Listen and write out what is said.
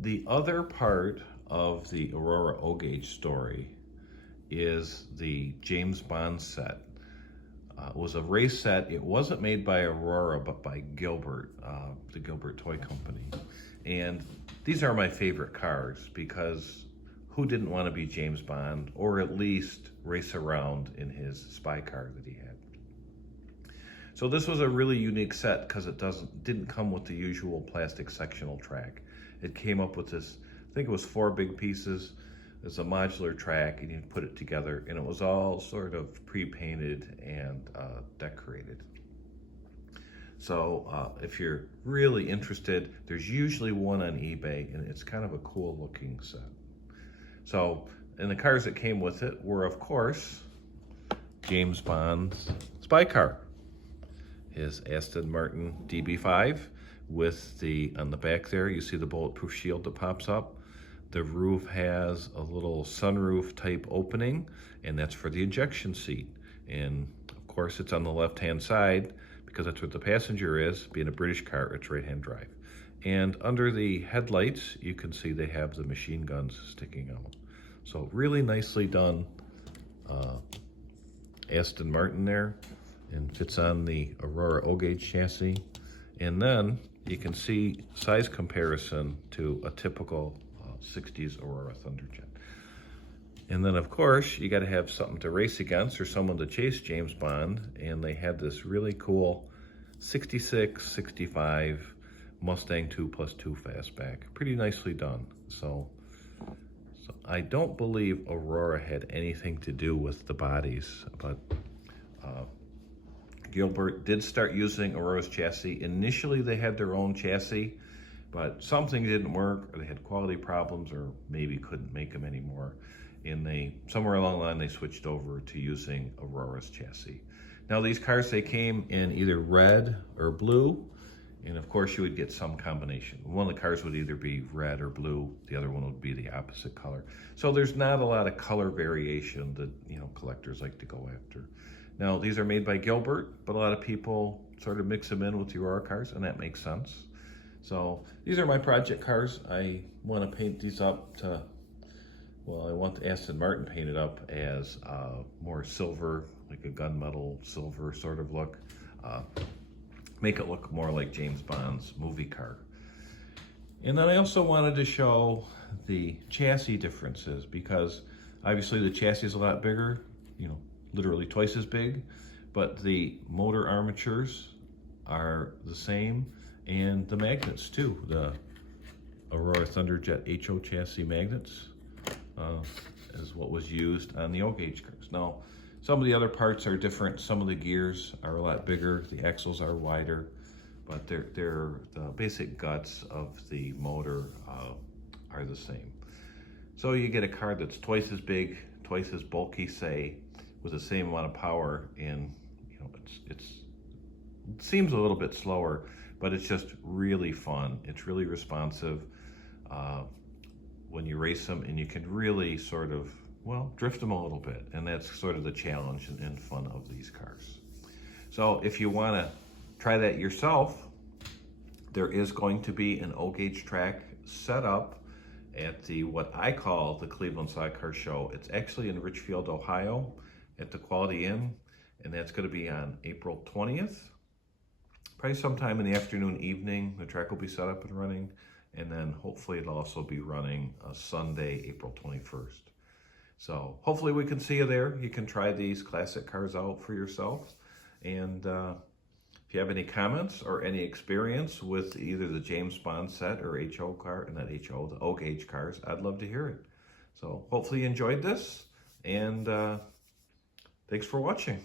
The other part of the Aurora O-Gauge story is the James Bond set. It was a race set. It wasn't made by Aurora, but by Gilbert, the Gilbert Toy Company. And these are my favorite cars because who didn't want to be James Bond, or at least race around in his spy car that he had? So this was a really unique set because it didn't come with the usual plastic sectional track. It came up with this, I think it was 4 big pieces. It's a modular track, and you put it together, and it was all sort of pre-painted and decorated. So if you're really interested, there's usually one on eBay, and it's kind of a cool looking set. So, and the cars that came with it were, of course, James Bond's spy car, his Aston Martin BD5 with on the back there, you see the bulletproof shield that pops up. The roof has a little sunroof type opening, and that's for the ejection seat. And of course, it's on the left-hand side because that's where the passenger is. Being a British car, it's right-hand drive. And under the headlights, you can see they have the machine guns sticking out. So really nicely done Aston Martin there, and fits on the Aurora O-Gauge chassis. And then you can see size comparison to a typical 60s Aurora Thunderjet. And then of course you got to have something to race against or someone to chase James Bond, and they had this really cool 66, 65 Mustang 2+2 fastback. Pretty nicely done. So I don't believe Aurora had anything to do with the bodies, but Gilbert did start using Aurora's chassis. Initially they had their own chassis, but something didn't work, or they had quality problems, or maybe couldn't make them anymore. And somewhere along the line, they switched over to using Aurora's chassis. Now these cars, they came in either red or blue, and of course you would get some combination. One of the cars would either be red or blue, the other one would be the opposite color. So there's not a lot of color variation that collectors like to go after. Now these are made by Gilbert, but a lot of people sort of mix them in with the Aurora cars, and that makes sense. So these are my project cars. I want to paint these up to, well, I want the Aston Martin painted up as more silver, like a gunmetal silver sort of look. Make it look more like James Bond's movie car. And then I also wanted to show the chassis differences, because obviously the chassis is a lot bigger, literally twice as big, but the motor armatures are the same, and the magnets too. The Aurora Thunderjet HO chassis magnets is what was used on the O-Gauge cars. Now, some of the other parts are different. Some of the gears are a lot bigger. The axles are wider, but they're the basic guts of the motor are the same. So you get a car that's twice as big, twice as bulky, say, with the same amount of power, and it seems a little bit slower, but it's just really fun. It's really responsive when you race them, and you can really sort of, drift them a little bit. And that's sort of the challenge and fun of these cars. So if you want to try that yourself, there is going to be an O-Gauge track set up at what I call the Cleveland Sidecar Show. It's actually in Richfield, Ohio, at the Quality Inn, and that's going to be on April 20th. Probably sometime in the afternoon, evening, the track will be set up and running, and then hopefully it'll also be running Sunday, April 21st. So hopefully we can see you there. You can try these classic cars out for yourself. And if you have any comments or any experience with either the James Bond set or HO car, and not HO, the O-Gauge cars, I'd love to hear it. So hopefully you enjoyed this, and thanks for watching.